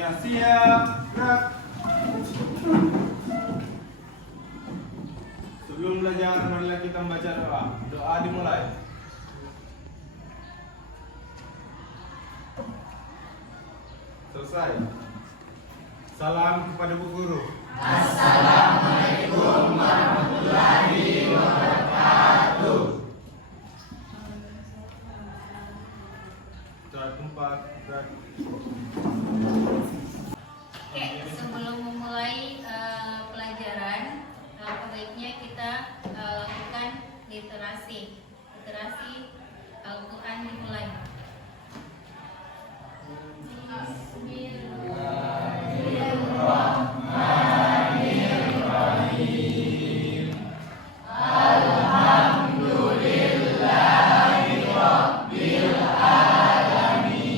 Semuanya siap, gerak. Sebelum belajar, marilah kita membaca doa. Doa dimulai. Selesai. Salam kepada Bu Guru. Assalamualaikum warahmatullahi wabarakatuh. Tempat gerak. Oke, sebelum memulai pelajaran, baiknya kita lakukan literasi. Literasi Al-Quran dimulai. Bismillahirrahmanirrahim. Alhamdulillahirabbil alamin.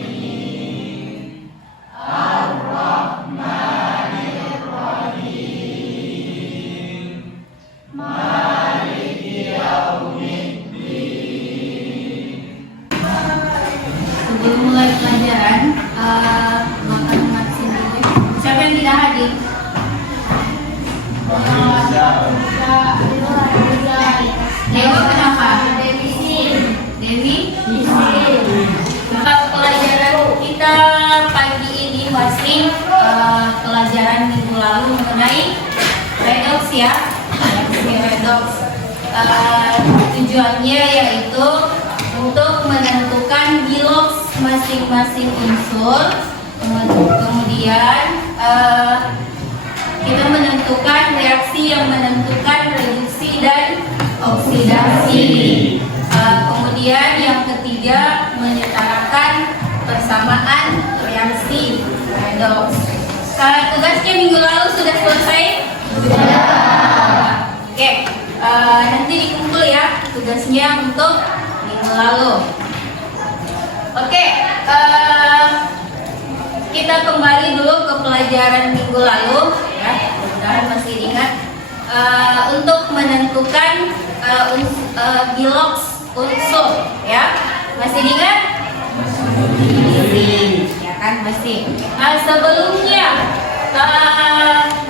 Ar-Rahmanirrahim. Maliki yaumiddin. Sebelum mulai pelajaran, makan vaksin dulu. Siapa yang tidak hadir? Dewi kenapa? Dewi? Pelajaran kita pagi ini masih pelajaran minggu lalu mengenai redox ya. Redox. Tujuannya yaitu untuk menentukan bilox masing-masing unsur. Kemudian kita menentukan reaksi yang menentukan reduksi dan oksidasi. Kemudian yang ketiga menyetarakan persamaan reaksi redox. Tugasnya minggu lalu sudah selesai? Sudah. Oke, nanti dikumpul ya tugasnya untuk minggu lalu. Oke, kita kembali dulu ke pelajaran minggu lalu ya, mudah-mudahan masih ingat. Untuk menentukan bilox unsur ya, masih ingat? Ya kan masih. Sebelumnya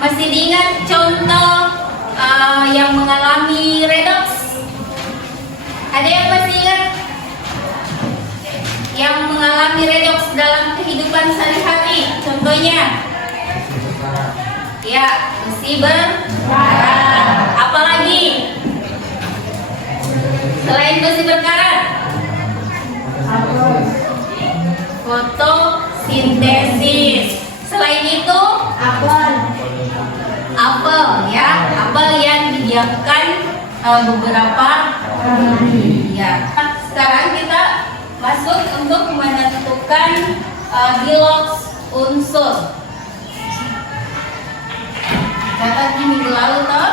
masih diingat contoh yang mengalami redox? Ada yang masih ingat? Yang mengalami redox dalam kehidupan sehari-hari, contohnya? Ya, besi berkarat. Apalagi? Selain besi berkarat? Fotosintesis. Selain itu? Apel ya, apel yang didiamkan beberapa hari. Ya. Sekarang kita masuk untuk menentukan bilox unsur. Catat di minggu lalu toh?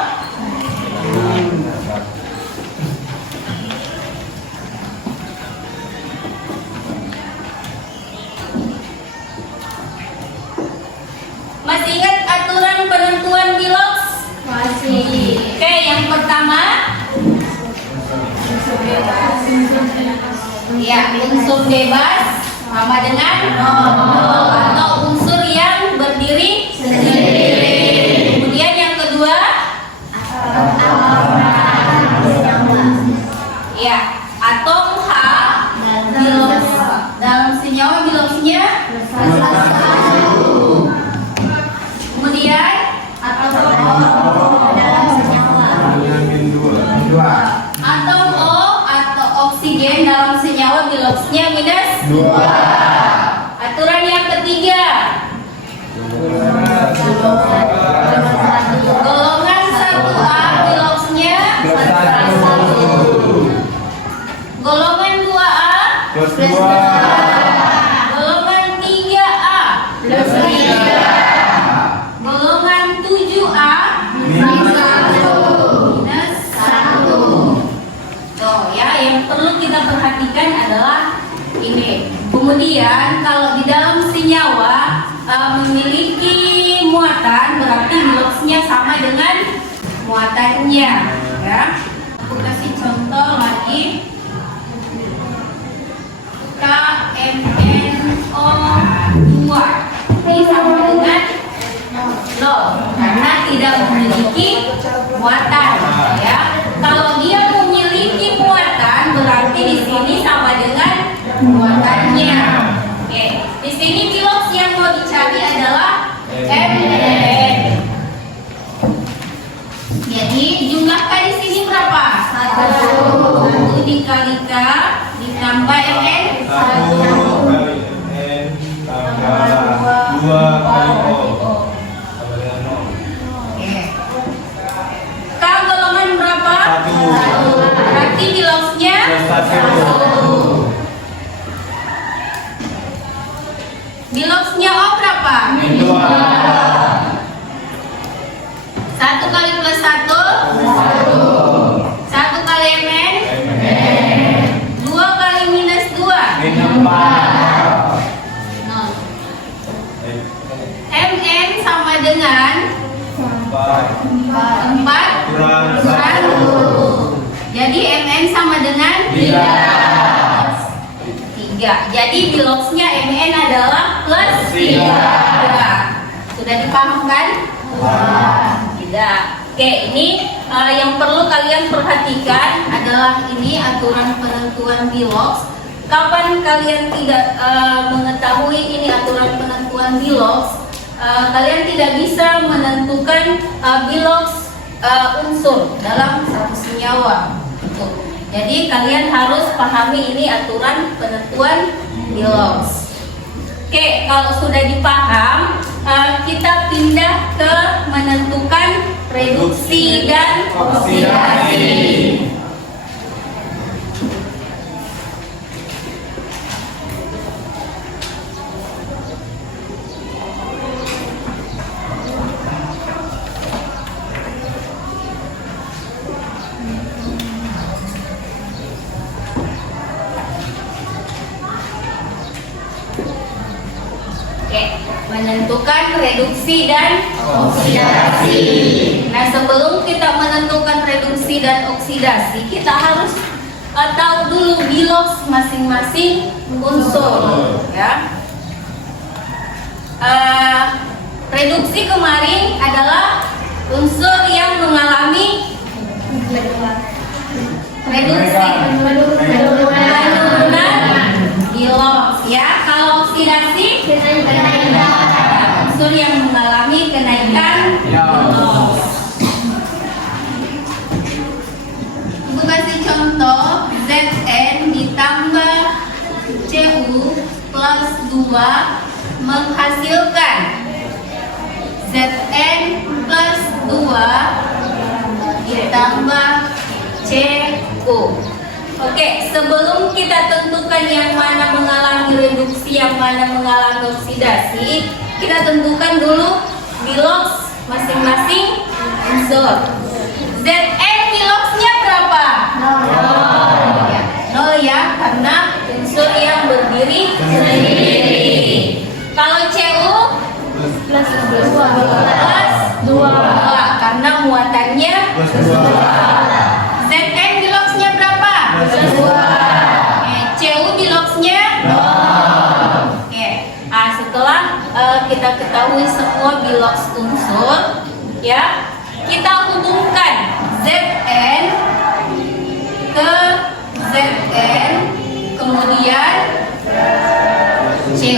Masih ingat aturan penentuan bilox? Masih. Oke, yang pertama ya, unsur bebas sama dengan nol atau unsur yang berdiri sendiri. Kemudian yang kedua ya, atom H bilox dalam senyawa biloxnya satu. Kemudian atom O dalam senyawa atom O atau oksigen dalam senyawa biloxnya minus 2. Aturan yang ketiga, golongan 1A biloxnya plus 1. Golongan 2A plus 2. Golongan 3A plus 3. Golongan 7A minus 1. Tuh ya, yang perlu kita perhatikan adalah ini. Kemudian kalau di dalam senyawa memiliki muatan, berarti biloxnya sama dengan muatannya ya. Aku kasih contoh lagi. KMNO2 ini sama tidak memiliki muatan, ya. Kalau dia memiliki muatan, berarti di sini sama dengan muatannya. Oke, di sini bilox yang mau dicari adalah Mn. Jadi jumlahkan di sini berapa? 1 dikali K ditambah Mn 1 kali N tambah 2 kali O sama dengan 0. Oke. K golongan berapa? 1. Berarti biloxnya Plus 1. Biloxnya O berapa? Min 2. 1 kali plus 1 1 kali Mn 2 kali minus 2 Min 4. 0. Mn sama dengan 4 Kurang kurang 1. Jadi Mn sama dengan 3. Jadi biloxnya Mn adalah plus 3. Sudah dipahamkan? Tidak. Oke, ini yang perlu kalian perhatikan adalah ini aturan penentuan bilox. Kapan kalian tidak mengetahui ini aturan penentuan bilox, kalian tidak bisa menentukan bilox unsur dalam satu senyawa. Jadi kalian harus pahami ini aturan penentuan bilox. Oke, kalau sudah dipaham, kita pindah ke menentukan reduksi dan oksidasi. Menentukan reduksi dan oksidasi. Nah, sebelum kita menentukan reduksi dan oksidasi, kita harus tahu dulu bilox masing-masing unsur, ya. Reduksi kemarin adalah unsur yang mengalami reduksi penurunan bilox, ya. Kalau oksidasi unsur yang mengalami kenaikan bilox. Ibu kasih contoh Zn ditambah Cu plus 2 menghasilkan Zn plus 2 ditambah Cu. Oke, sebelum kita tentukan yang mana mengalami reduksi, yang mana mengalami oksidasi, kita tentukan dulu bilox masing-masing unsur. Zn biloxnya berapa? 0 ya, karena unsur yang berdiri sendiri. Kalau Cu plus 2 karena muatannya Plus 2. Zn biloxnya berapa? Plus 2. Cu biloxnya 0. Oke. Setelah kita ketahui semua bilox unsur, ya, kita hubungkan Zn ke Zn, kemudian Cu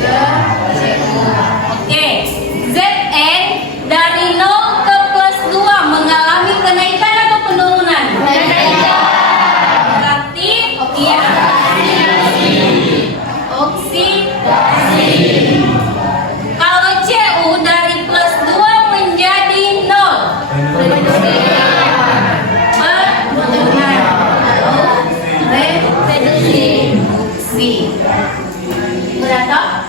ke Cu. Oke, Zn dari 0 ke plus 2 mengalami kenaikan atau penurunan? Berarti oksidasi. Kalau Cu dari plus 2 menjadi 0, penurunan atau reduksi. Berapa?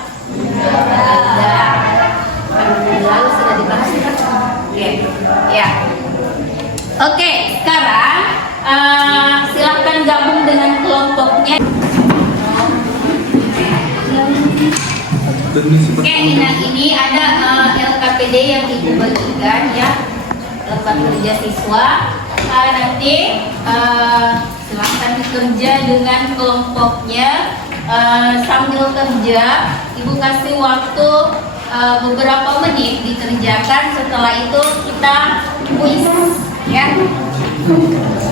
Lalu sudah dibahas. Oke, ya. Oke, sekarang silahkan gabung dengan kelompoknya. Oke, ini ada LKPD yang ibu bagikan, ya, lembar kerja siswa. Nanti silahkan bekerja dengan kelompoknya. Sambil kerja, ibu kasih waktu beberapa menit dikerjakan. Setelah itu kita kuis, ya.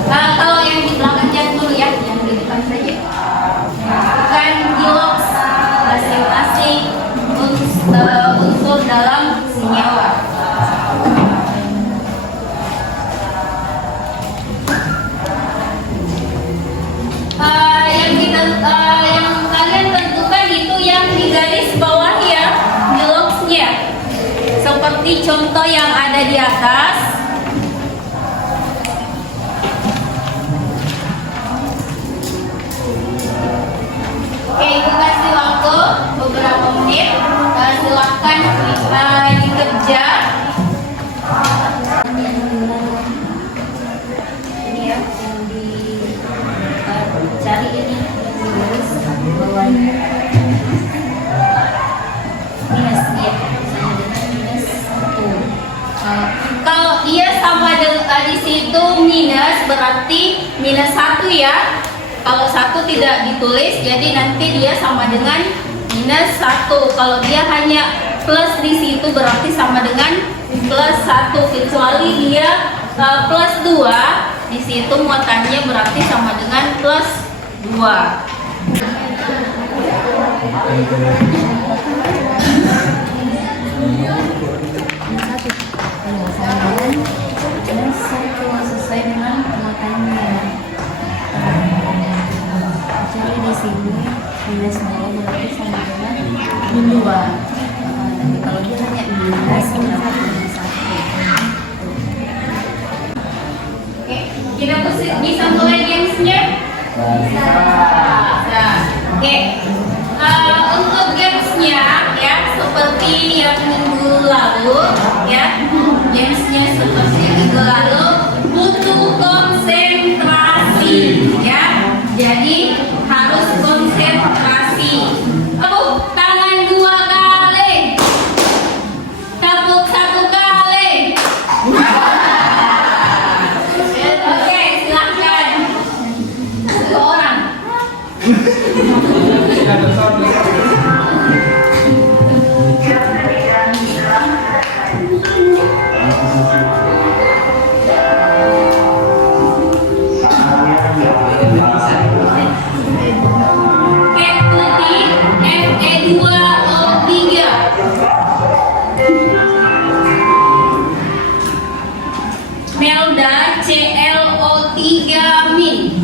Kalau yang di belakang jangan dulu ya, yang di depan saja. Bukan bilox masing-masing unsur dalam senyawa. Yang kalian tentukan itu yang di garis bawah ya, biloxnya. Seperti contoh yang ada di atas. Oke, Ibu kasih waktu beberapa menit. Silakan dikerja. Ini ya, yang dicari ini garis bawahnya. Minus ya, sama dengan minus 1. Kalau dia sama dengan di situ minus, berarti minus 1 ya. Kalau 1 tidak ditulis, jadi nanti dia sama dengan minus 1. Kalau dia hanya plus di situ, berarti sama dengan plus 1. Kecuali dia plus 2, di situ muatannya berarti sama dengan plus 2. Sesuai dengan muatannya. Jadi di sini minus 0 berarti sama dengan 2. Tapi kalau dia hanya minus, berarti minus 1. Oke, kita bisa mulai gamesnya? Bisa. Oke, untuk gamesnya ya seperti yang minggu lalu ya, gamesnya seperti minggu lalu butuh konsentrasi ya. Jadi harus konsentrasi. Tangan 2 kali, tepuk 1 kali. Oke, silakan. 1 orang. Melda ClO3 min.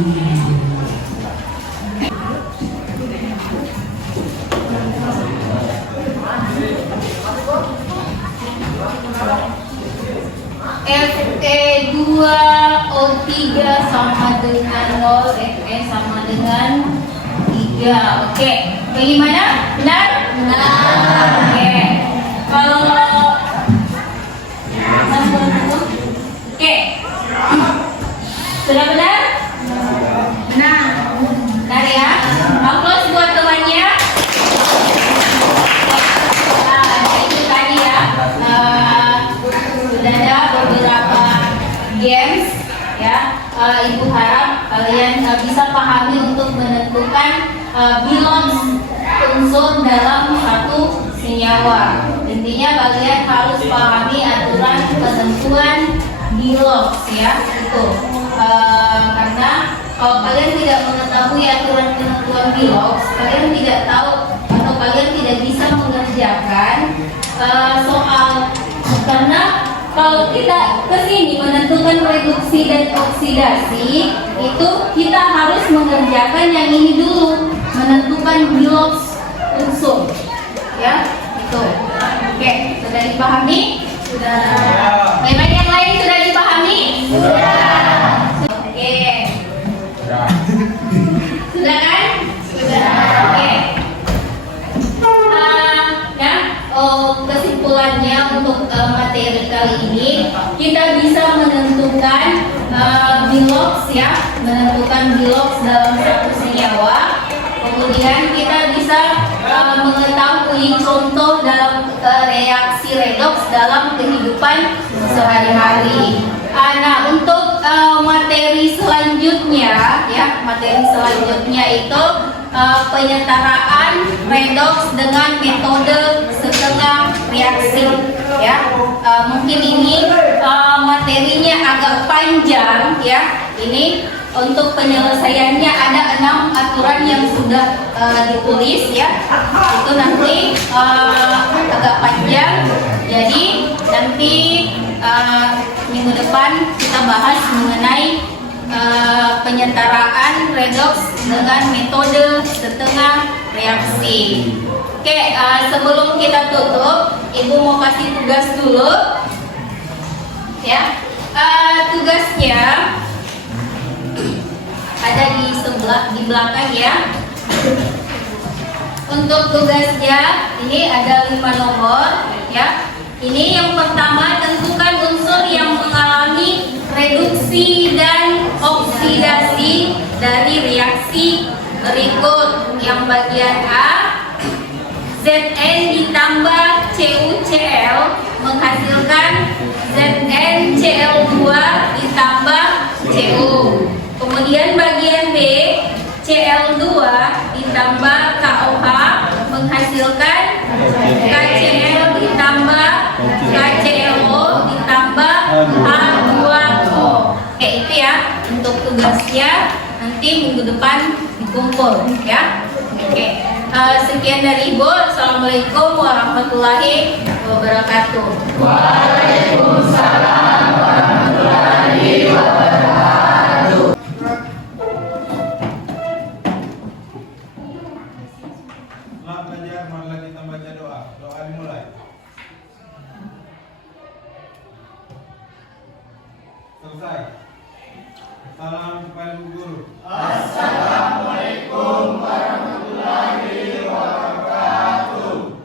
Fe2O3 sama dengan 0, Fe sama dengan 3. Oke, bagaimana? Benar? Benar. Oke. Kalau oke. Sudah benar? Benar. Benar ya. Aplaus buat temannya. Itu tadi ya. Sudah ada beberapa games ya. Ibu harap kalian bisa pahami untuk menentukan bilox unsur dalam satu senyawa. Intinya kalian harus pahami aturan penentuan bilox ya, itu karena kalau kalian tidak mengetahui aturan penentuan bilox, kalian tidak tahu atau kalian tidak bisa mengerjakan soal, karena kalau kita kesini menentukan reduksi dan oksidasi, itu kita harus mengerjakan yang ini dulu, menentukan bilox unsur ya, itu. Oke, sudah dipahami? Sudah. Bagaimana yang lain sudah dipahami? Sudah. Oke. Sudah kan? Sudah. Oke. Ya, kesimpulannya untuk materi kali ini, kita bisa menentukan bilox ya, menentukan bilox dalam satu senyawa. Kemudian kita bisa mengetahui contoh dalam reaksi redoks dalam kehidupan sehari-hari. Nah, untuk materi selanjutnya ya, materi selanjutnya itu penyetaraan redoks dengan metode setengah reaksi. Ya, mungkin ini materinya agak panjang ya. Ini untuk penyelesaiannya ada 6 aturan yang sudah ditulis ya. Itu nanti agak panjang. Jadi nanti minggu depan kita bahas mengenai penyetaraan redoks dengan metode setengah reaksi. Oke, sebelum kita tutup, Ibu mau kasih tugas dulu. Ya, tugasnya ada di sebelah di belakang ya. Untuk tugasnya ini ada 5 nomor ya. Ini yang pertama, tentukan unsur yang mengalami reduksi dan oksidasi dari reaksi berikut. Yang bagian A, Zn ditambah CuCl menghasilkan ZnCl2 ditambah Cu. Kemudian bagian B, Cl2 ditambah KOH menghasilkan KCl ditambah KClO ditambah H2O. Oke, itu ya untuk tugasnya, nanti minggu depan dikumpul ya. Oke, sekian dari Ibu. Assalamualaikum warahmatullahi wabarakatuh. Waalaikumsalam warahmatullahi wabarakatuh. Setelah belajar, marilah kita baca doa. Doa dimulai. Selesai. Salam kepada Bu Guru. Assalamualaikum warahmatullahi wabarakatuh.